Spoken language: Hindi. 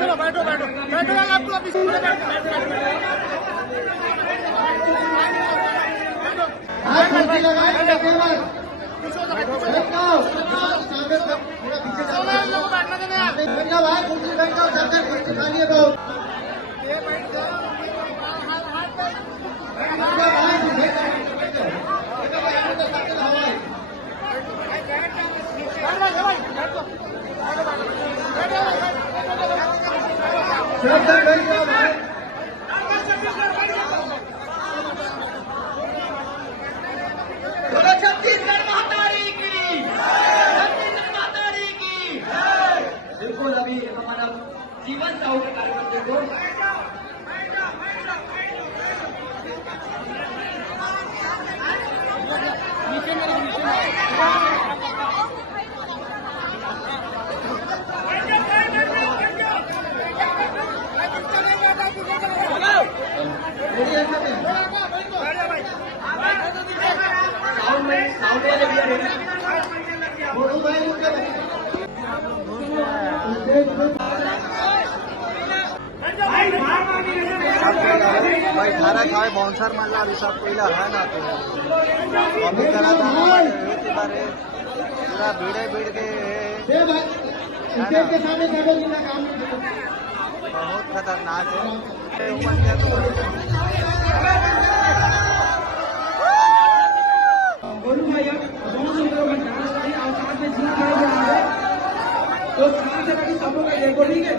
चलो बैठो बैठो बैठो आपको ऑफिस में छत्तीसगढ़ महातारी की, छत्तीसगढ़ महातारी की। बिल्कुल अभी हमारा जीवन साहू का कार्यक्रम देखो। भाई खारा खाए बाउंसर मारला अभी सब पहिला है ना तो अभी करा था बारे पूरा भीड़े भीड़ के बहुत खतरनाक है। तो ठीक है